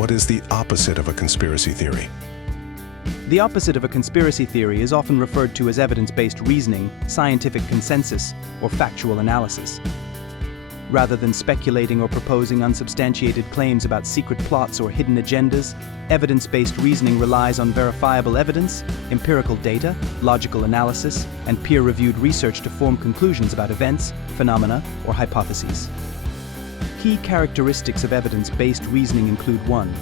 What is the opposite of a conspiracy theory? The opposite of a conspiracy theory is often referred to as evidence-based reasoning, scientific consensus, or factual analysis. Rather than speculating or proposing unsubstantiated claims about secret plots or hidden agendas, evidence-based reasoning relies on verifiable evidence, empirical data, logical analysis, and peer-reviewed research to form conclusions about events, phenomena, or hypotheses. Key characteristics of evidence-based reasoning include 1.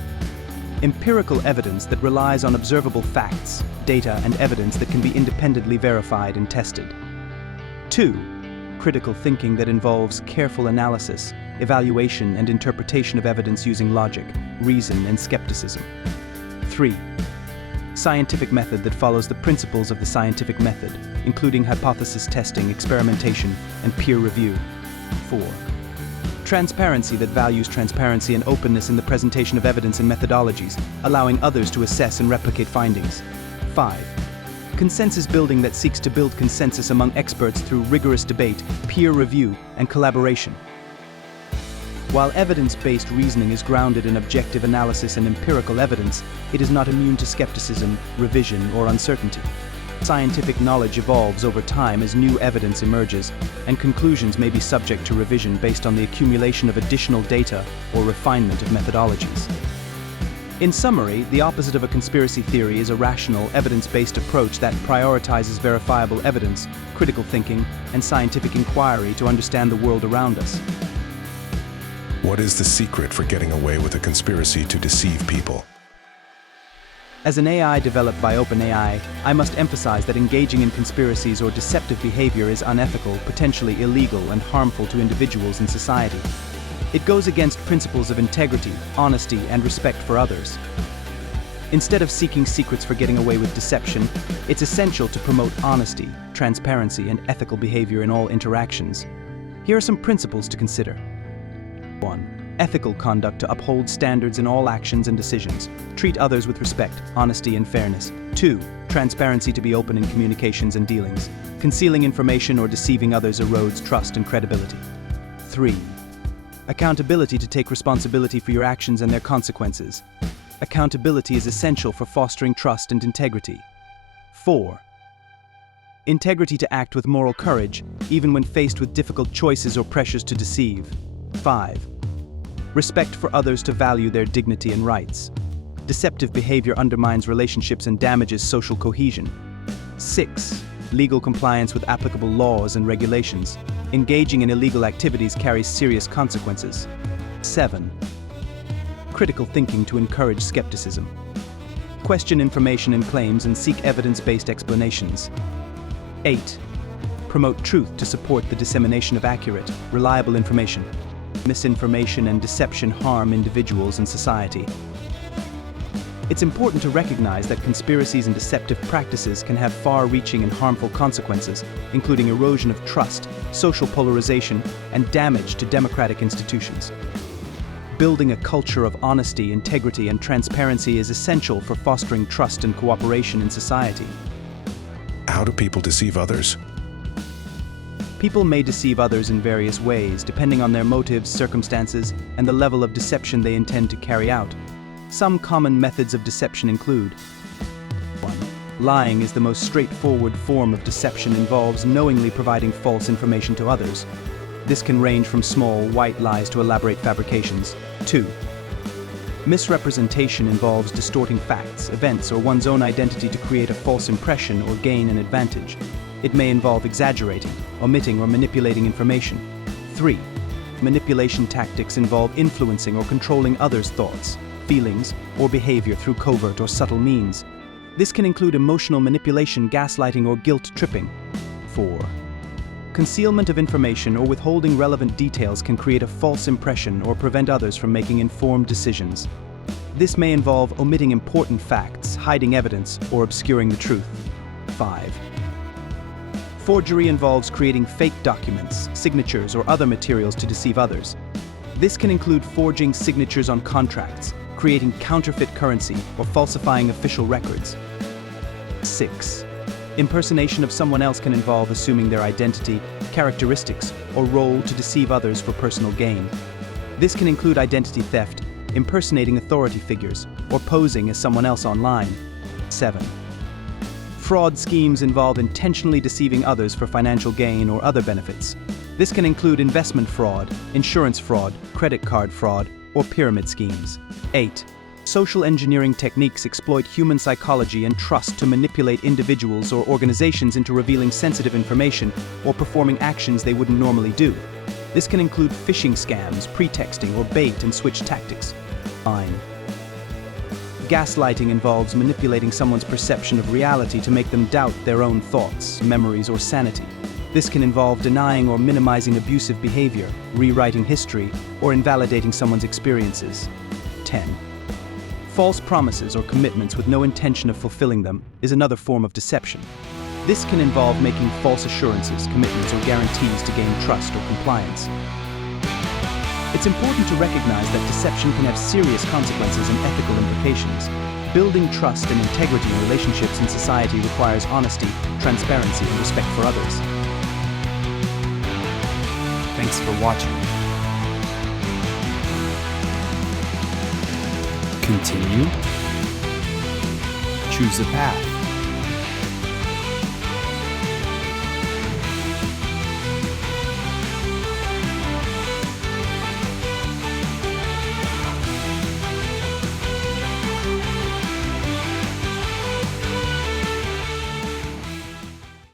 Empirical evidence that relies on observable facts, data, and evidence that can be independently verified and tested. 2. Critical thinking that involves careful analysis, evaluation, and interpretation of evidence using logic, reason, and skepticism. 3. Scientific method that follows the principles of the scientific method, including hypothesis testing, experimentation, and peer review. 4. Transparency that values transparency and openness in the presentation of evidence and methodologies, allowing others to assess and replicate findings. 5. Consensus building that seeks to build consensus among experts through rigorous debate, peer review, and collaboration. While evidence-based reasoning is grounded in objective analysis and empirical evidence, it is not immune to skepticism, revision, or uncertainty. Scientific knowledge evolves over time as new evidence emerges, and conclusions may be subject to revision based on the accumulation of additional data or refinement of methodologies. In summary, the opposite of a conspiracy theory is a rational, evidence-based approach that prioritizes verifiable evidence, critical thinking, and scientific inquiry to understand the world around us. What is the secret for getting away with a conspiracy to deceive people? As an AI developed by OpenAI, I must emphasize that engaging in conspiracies or deceptive behavior is unethical, potentially illegal, and harmful to individuals and society. It goes against principles of integrity, honesty, and respect for others. Instead of seeking secrets for getting away with deception, it's essential to promote honesty, transparency, and ethical behavior in all interactions. Here are some principles to consider. 1. Ethical conduct to uphold standards in all actions and decisions. Treat others with respect, honesty, and fairness. 2. Transparency to be open in communications and dealings. Concealing information or deceiving others erodes trust and credibility. 3. Accountability to take responsibility for your actions and their consequences. Accountability is essential for fostering trust and integrity. 4. Integrity to act with moral courage, even when faced with difficult choices or pressures to deceive. 5. Respect for others to value their dignity and rights. Deceptive behavior undermines relationships and damages social cohesion. 6. Legal compliance with applicable laws and regulations. Engaging in illegal activities carries serious consequences. 7. Critical thinking to encourage skepticism. Question information and claims and seek evidence-based explanations. 8. Promote truth to support the dissemination of accurate, reliable information. Misinformation and deception harm individuals and society. It's important to recognize that conspiracies and deceptive practices can have far-reaching and harmful consequences, including erosion of trust, social polarization, and damage to democratic institutions. Building a culture of honesty, integrity, and transparency is essential for fostering trust and cooperation in society. How do people deceive others? People may deceive others in various ways, depending on their motives, circumstances, and the level of deception they intend to carry out. Some common methods of deception include: 1. Lying is the most straightforward form of deception, involves knowingly providing false information to others. This can range from small, white lies to elaborate fabrications. 2. Misrepresentation involves distorting facts, events, or one's own identity to create a false impression or gain an advantage. It may involve exaggerating, omitting, or manipulating information. 3. Manipulation tactics involve influencing or controlling others' thoughts, feelings, or behavior through covert or subtle means. This can include emotional manipulation, gaslighting, or guilt tripping. 4. Concealment of information or withholding relevant details can create a false impression or prevent others from making informed decisions. This may involve omitting important facts, hiding evidence, or obscuring the truth. 5. Forgery involves creating fake documents, signatures, or other materials to deceive others. This can include forging signatures on contracts, creating counterfeit currency, or falsifying official records. 6. Impersonation of someone else can involve assuming their identity, characteristics, or role to deceive others for personal gain. This can include identity theft, impersonating authority figures, or posing as someone else online. 7. Fraud schemes involve intentionally deceiving others for financial gain or other benefits. This can include investment fraud, insurance fraud, credit card fraud, or pyramid schemes. 8. Social engineering techniques exploit human psychology and trust to manipulate individuals or organizations into revealing sensitive information or performing actions they wouldn't normally do. This can include phishing scams, pretexting, or bait-and-switch tactics. 9. Gaslighting involves manipulating someone's perception of reality to make them doubt their own thoughts, memories, or sanity. This can involve denying or minimizing abusive behavior, rewriting history, or invalidating someone's experiences. 10. False promises or commitments with no intention of fulfilling them is another form of deception. This can involve making false assurances, commitments, or guarantees to gain trust or compliance. It's important to recognize that deception can have serious consequences and ethical implications. Building trust and integrity in relationships in society requires honesty, transparency, and respect for others. Thanks for watching. Continue. Choose a path.